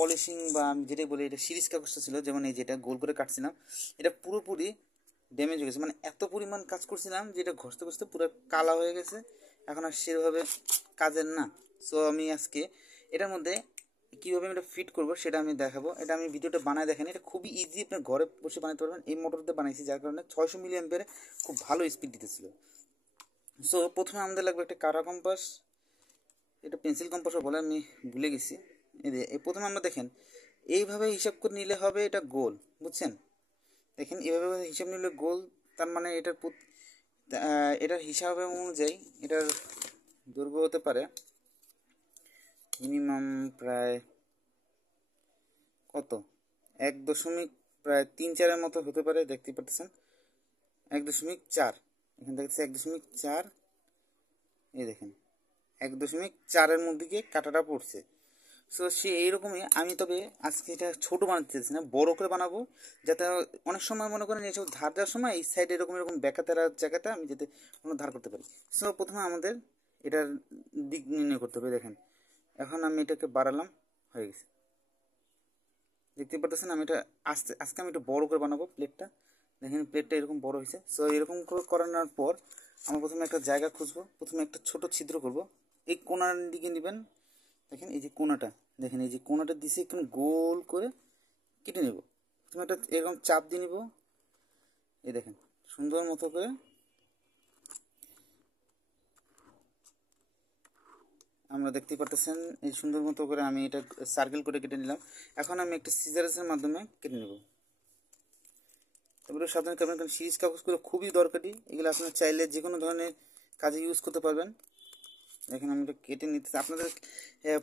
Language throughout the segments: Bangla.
পলিশিং বা আমি যেটাই বলি এটা সিরিজ কাগজটা ছিল, যেমন এই যেটা গোল করে কাটছিলাম এটা পুরোপুরি ড্যামেজ হয়ে গেছে, মানে এত পরিমাণ কাজ করছিলাম যে এটা ঘষতে ঘষতে পুরো কালা হয়ে গেছে, এখন আর সেভাবে কাজের না। সো আমি আজকে এটার মধ্যে কীভাবে আমি এটা ফিট করবো সেটা আমি দেখাবো। এটা আমি ভিডিওটা বানায় দেখেন, এটা খুবই ইজি, আপনি ঘরে বসে বানাতে পারবেন। এই মোটরতে বানাইছি যার কারণে 600 মিলি অ্যাম্পিয়ারে খুব ভালো স্পিড দিতেছিল। সো প্রথমে আমাদের লাগবে একটা কারা কম্পাস, এটা পেন্সিল কম্পাসও বলে, আমি ভুলে গেছি। এই প্রথমে আমরা দেখেন এইভাবে হিসাব করে নিলে হবে এটা গোল, বুঝছেন? দেখেন এইভাবে হিসাব নিলে গোল, তার মানে এটার হিসাব অনুযায়ী এটার দৈর্ঘ্য হতে পারে মিনিমাম প্রায় কত 1.3-4 মতো হতে পারে, দেখতে পাচ্ছেন 1.4, এখানে দেখছি 1.4, এই দেখেন 1.4 মধ্যে গিয়ে কাটাটা পড়ছে। সো সে এইরকমই আমি, তবে আজকে এটা ছোটো বানাতে চাইছি না, বড়ো করে বানাবো, যাতে অনেক সময় মনে করেন এইসব ধার দেওয়ার সময় এই সাইডে এরকম এরকম বেঁকাতেরা জায়গাটা আমি যাতে কোনো ধার করতে পারি। সো প্রথমে আমাদের এটার দিক নির্ণয় করতে হবে। দেখেন এখন আমি এটাকে বাড়ালাম, হয়ে গেছে, দেখতে পাচ্ছেন। আমি এটা আজকে আমি একটু বড়ো করে বানাবো প্লেটটা। দেখেন প্লেটটা এরকম বড় হয়েছে। সো এরকম করে করানোর পর আমরা প্রথমে একটা জায়গা খুঁজবো, প্রথমে একটা ছোট ছিদ্র করব, এই কোণার দিকে নেবেন। দেখেন এই যে কোণাটা, দেখেন এই যে কোণাটা দিছে একটু গোল করে কেটে নেব। প্রথমে একটা এরকম চাপ দিয়ে নিব, এই দেখেন সুন্দর মতো করে আমরা দেখতে পাচ্ছেন, এই সুন্দর মতো করে আমি এটা সার্কেল করে কেটে নিলাম। এখন আমি একটা সিজারের মাধ্যমে কেটে নেব। তারপরে সাধারণ কারণ সিরিজ কাগজগুলো খুবই দরকারি, এগুলো আপনার চাইলে যে কোনো ধরনের কাজে ইউজ করতে পারবেন। দেখেন আমি এটা কেটে নিতেছি, আপনাদের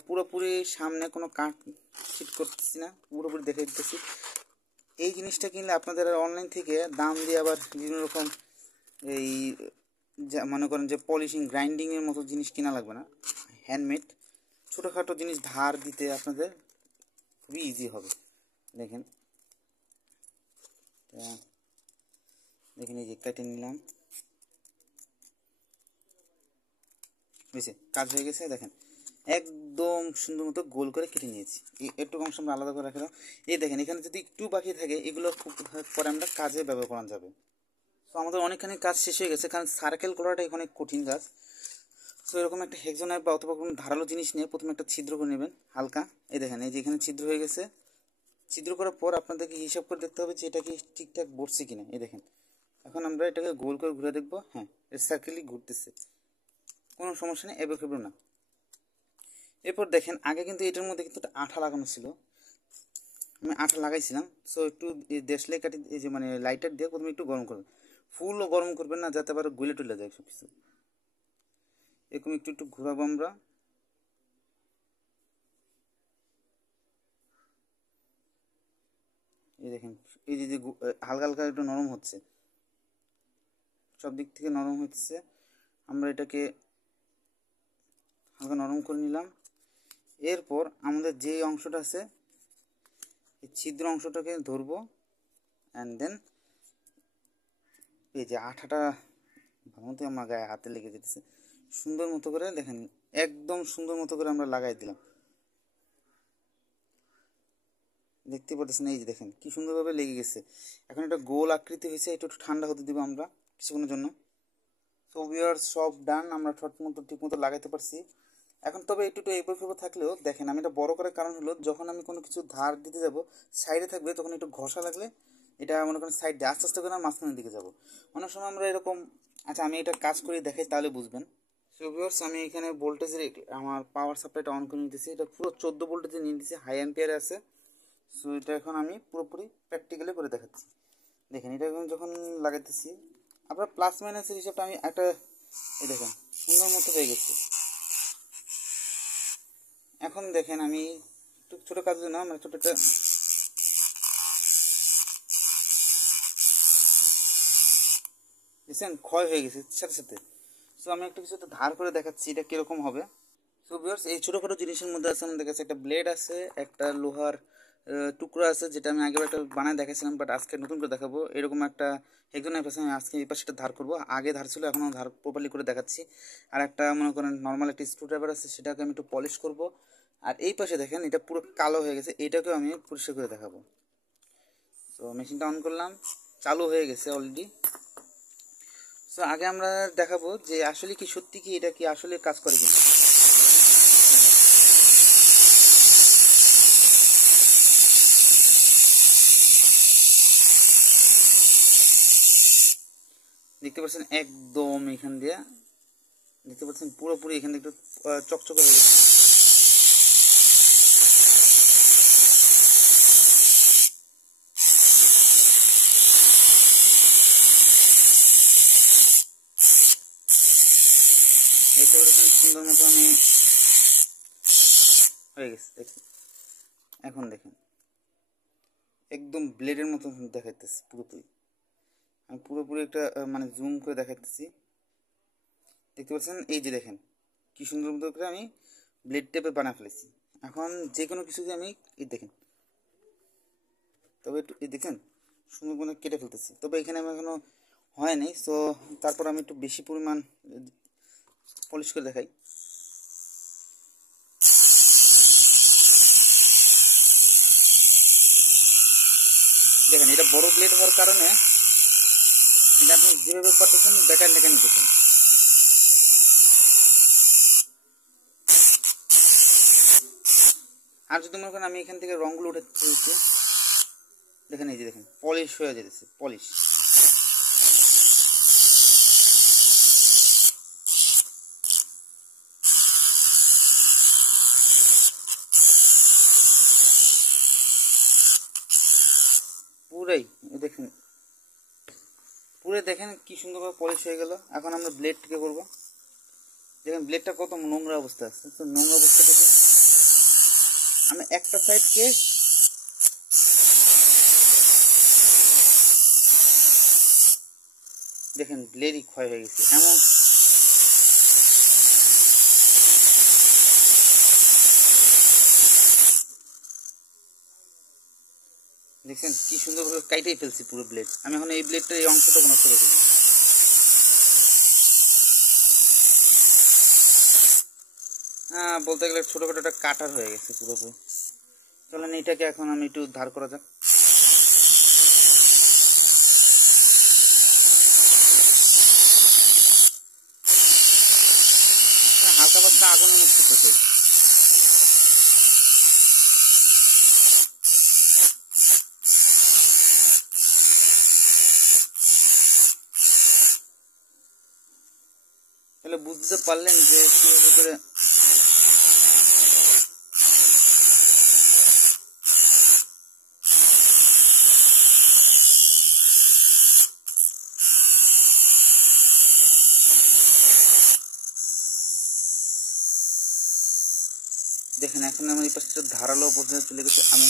পুরোপুরি সামনে কোনো কাট ছিট করতেছি না, পুরোপুরি দেখে দিতেছি। এই জিনিসটা কিনলে আপনাদের অনলাইন থেকে দাম দিয়ে আবার বিভিন্ন রকম এই যা মনে করেন যে পলিশিং গ্রাইন্ডিংয়ের মতো জিনিস কিনা লাগবে না, হ্যান্ডমেড ছোটোখাটো জিনিস ধার দিতে আপনাদের খুবই ইজি হবে। দেখেন দেখেন এই যে কেটে নিলাম, বুঝছে কাজ হয়ে গেছে। দেখেন একদম সুন্দর মতো গোল করে কেটে নিয়েছি, একটু অংশ আমরা আলাদা করে রাখলাম। এই দেখেন এখানে যদি একটু বাকি থাকে এগুলো খুব পরে আমরা কাজে ব্যবহার করা যাবে। তো আমাদের অনেকখানি কাজ শেষ হয়ে গেছে, কারণ সার্কেল করাটা এখানে কঠিন কাজ। তো এরকম একটা হেক্সোনাইফ বা অথবা কোনো ধারালো জিনিস নিয়ে প্রথমে একটা ছিদ্র করে নেবেন হালকা। এই দেখেন এই যে এখানে ছিদ্র হয়ে গেছে, ছিদ্র করার পর আপনাদেরকে হিসাব করে দেখতে হবে যে এটা কি ঠিকঠাক বসছে কিনা। এই দেখেন এখন আমরা এটাকে গোল করে ঘুরে দেখবো, হ্যাঁ এর সার্কেলই ঘুরতেছে, কোনো সমস্যা নেই, এবার খেবো না। এরপর দেখেন আগে কিন্তু এটার মধ্যে কিন্তু একটা আঠা লাগানো ছিল, আমি আঠা লাগাইছিলাম। সো একটু দেশলাই কাটি, এই যে মানে লাইটার দিয়ে প্রথমে একটু গরম করবেন, ফুলও গরম করবেন না যাতে আবার গুলে টুলে যায় সব কিছু। এরকম একটু একটু ঘোরাবো আমরা। এই দেখেন এই যে হালকা হালকা একটু নরম হচ্ছে, সব দিক থেকে নরম হচ্ছে। আমরা এটাকে হালকা নরম করে নিলাম। এরপর আমাদের যে অংশটা আছে এই ছিদ্র অংশটাকে ধরবো, অ্যান্ড দেন এই যে আঠাটা ভালো মতো আমার গায়ে হাতে লেগে যেতেছে, সুন্দর মতো করে দেখেন একদম সুন্দর মতো করে আমরা লাগাই দিলাম। দেখতে পাচ্ছেন এই যে দেখেন কি সুন্দরভাবে লেগে গেছে। এখন এটা গোল আকৃতি হয়েছে, এটা একটু ঠান্ডা হতে দিব আমরা কিছুক্ষণের জন্য। সো ভিউয়ার্স সব ডান, আমরা ঠিক মতো লাগাইতে পারছি। এখন তবে একটু একটু এবার ফেবার থাকলেও দেখেন আমি এটা বড় করার কারণ হলো যখন আমি কোনো কিছু ধার দিতে যাব সাইডে থাকবে তখন একটু ঘষা লাগলে এটা মনে করেন সাইড দিয়ে আস্তে আস্তে করে মাঝখানের দিকে যাব অনেক সময় আমরা এরকম। আচ্ছা আমি এটা কাজ করে দেখাই তাহলে বুঝবেন। সো ভিউয়ার্স আমি এখানে ভোল্টেজের আমার পাওয়ার সাপ্লাইটা অন করে নিতেছি, এটা পুরো 14 ভোল্টেজে নিয়ে নিতেছি, হাই অ্যাম্পিয়ারে আছে। সো এটা এখন আমি পুরোপুরি প্র্যাকটিক্যালি করে দেখাচ্ছি। দেখেন এটা যখন লাগাইতেছি আপনার প্লাস মাইনাসের হিসাবটা আমি একটা এই দেখেন সুন্দর মতো হয়ে গেছে। এখন দেখেন আমি একটু ছোটো কাজ না মানে ছোটো একটা দেখছেন ক্ষয় হয়ে গেছে সাথে সাথে। সো আমি একটা কিছু ধার করে দেখাচ্ছি এটা কীরকম হবে। সো ভিউয়ার্স এই ছোটোখাটো জিনিসের মধ্যে আছে আমাদের কাছে একটা ব্লেড আছে, একটা লোহার টুকরো আছে যেটা আমি আগেও একটা বানায় দেখাইছিলাম, বাট আজকে নতুন করে দেখাবো। এরকম একটা হেক্সোনাইফ আছে, আমি আজকে এই পাশে ধার করবো, আগে ধার ছিল এখনও ধার প্রপারলি করে দেখাচ্ছি। আর একটা মনে করেন নর্মাল একটা স্ক্রুড্রাইভার আছে, সেটাকে আমি একটু পলিশ করবো, আর এই পাশে দেখেন এটা পুরো কালো হয়ে গেছে, এটাকেও আমি পরিষ্কার করে দেখাবো। তো মেশিনটা অন করলাম, চালু হয়ে গেছে অলরেডি। সো আগে আমরা দেখাবো যে আসলে কি সত্যি কি এটা কি আসলে কাজ করে কিনা। দেখতে পাচ্ছেন একদম এখান দিয়ে দেখতে পাচ্ছেন পুরোপুরি এখান থেকে একটু চকচকে হয়ে গেছে। দেখতে পাচ্ছেন সুন্দর মতো আমি হয়ে গেছে। দেখুন এখন দেখেন একদম ব্লেডের মতো দেখাইতেছে পুরোপুরি। আমি পুরোপুরি একটা মানে জুম করে দেখাইতেছি। দেখতে পাচ্ছেন এই যে দেখেন কি সুন্দর মতো করে আমি ব্লেড টেপে বানা ফেলেছি। এখন যে কোনো কিছুকে আমি এই দেখেন, তবে একটু এই দেখেন সুন্দর করে কেটে ফেলতেছি। তবে এখানে আমি এখনো হয়নি, সো তারপর আমি একটু বেশি পরিমাণ পলিশ করে দেখাই। দেখেন এটা বড় ব্লেড হওয়ার কারণে এটা আপনি যেভাবে পাচ্ছেন দেখেন দেখেন দেখেন আর যদি মনে করেন আমি এখান থেকে রঙগুলো উঠে ফেলছি, দেখেন এই যে দেখেন পলিশ হয়ে যেতেছে, পলিশ। পুরাই দেখেন পুরো দেখেন কি সুন্দরভাবে পলিশ হয়ে গেল। এখন আমরা ব্লেডটাকে করবো। দেখেন ব্লেডটা কত নোংরা অবস্থা আছে, তো নোংরা অবস্থাটাকে আমি একটা সাইডকে দেখেন ব্লেডই ক্ষয় হয়ে গেছে এমন। দেখছেন কি সুন্দরভাবে কাইটেই ফেলছি পুরো ব্লেড। আমি এখন এই ব্লেডটা এই অংশটা নষ্ট করে ফেলবো। হ্যাঁ বলতে গেলে ছোটোখাটো একটা কাটার হয়ে গেছে পুরোপুরি। চলেন এটাকে এখন আমি একটু ধার করা যাক। হালকা পাতলা আগুনের মুখ করতেছে। তাহলে বুঝতে পারলেন যে কিভাবে করে দেখেন এখন আমার এই পাশটা ধারালো পর্যন্ত চলে গেছে। আমি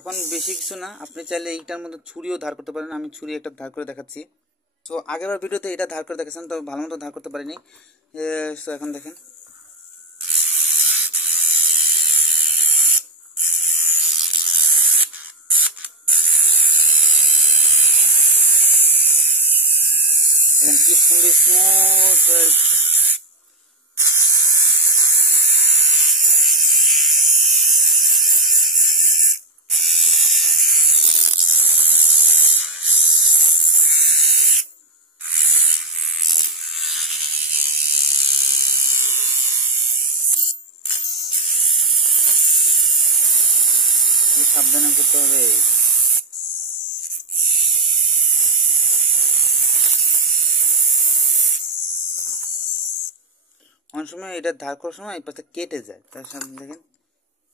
এখন বেশি কিছু না, আপনি চাইলে এইটার মধ্যে ছুরিও ধার করতে পারেন। আমি ছুরি একটা ধার করে দেখাচ্ছি। তো আগের ভিডিওতে এটা ধার করে দেখাচ্ছেন, তো ভালো মতো ধার করতে পারিনি। সো এখন দেখেন কি সুন্দর স্মুথ হয়েছে। সাবধানে করতে হবে। অনেক সময় এটা ধার করার সময় এই পাশে কেটে যায়, তার সাথে দেখেন।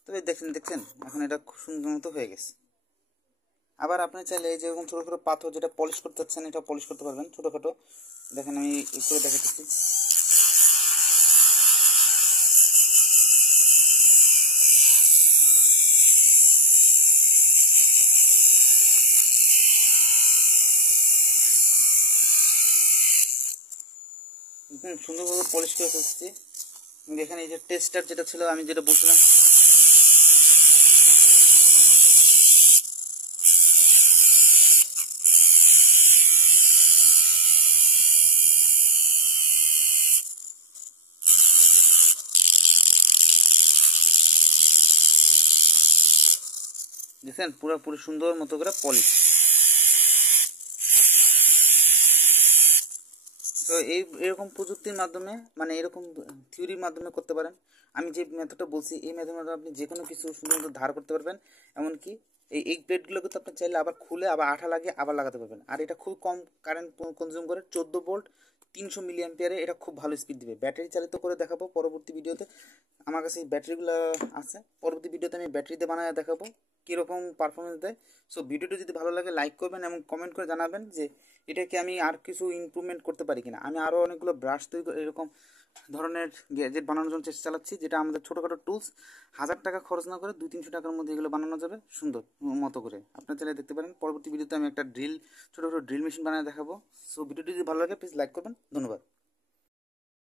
তবে দেখছেন এখন এটা খুব সুন্দর মতো হয়ে গেছে। আবার আপনি চাইলে এই যেরকম ছোটো ছোটো পাথর যেটা পলিশ করতে চাচ্ছেন এটা পলিশ করতে পারবেন ছোটোখাটো। দেখেন আমি করে দেখাতেছি। সুন্দরভাবে পলিশ করে ফেলছি। এখানে এই যে টেস্টার যেটা ছিল আমি যেটা বলছিলাম, দেখছেন পুরোপুরি সুন্দর মতো করে পলিশ। তো এরকম প্রযুক্তির মাধ্যমে মানে এরকম থিওরির মাধ্যমে করতে পারেন। আমি যে মেথডটা বলছি এই মেথডটা আপনি যে কোনো কিছু সুন্দর ধার করতে পারবেন। এমনকি এই প্লেটগুলো কিন্তু আপনি চাইলে আবার খুলে আবার আঠা লাগিয়ে আবার লাগাতে পারবেন। আর এটা খুব কম কারেন্ট কনজিউম করে, 14 ভোল্ট 300 মিলি অ্যাম্পিয়ারে এটা খুব ভালো স্পিড দিবে। ব্যাটারি চালিত করে দেখাবো পরবর্তী ভিডিওতে। আমার কাছে এই ব্যাটারিগুলো আছে, পরবর্তী ভিডিওতে আমি ব্যাটারিতে বানায় দেখাবো কীরকম পারফরমেন্স দেয়। সো ভিডিওটা যদি ভালো লাগে লাইক করবেন এবং কমেন্ট করে জানাবেন যে এটাকে আমি আর কিছু ইমপ্রুভমেন্ট করতে পারি কিনা। আমি আরও অনেকগুলো ব্রাশ তৈরি করে এরকম ধরনের গ্যাজেট বানানোর জন্য চেষ্টা চালাচ্ছি, যেটা আমাদের ছোটোখাটো টুলস 1000 টাকা খরচ না করে 200-300 টাকার মধ্যে এগুলো বানানো যাবে সুন্দর মতো করে। আপনার চাইলে দেখতে পারেন। পরবর্তী ভিডিওতে আমি একটা ছোটো ছোটো ড্রিল মেশিন বানিয়ে দেখাবো। সো ভিডিওটি যদি ভালো লাগে প্লিজ লাইক করবেন। ধন্যবাদ।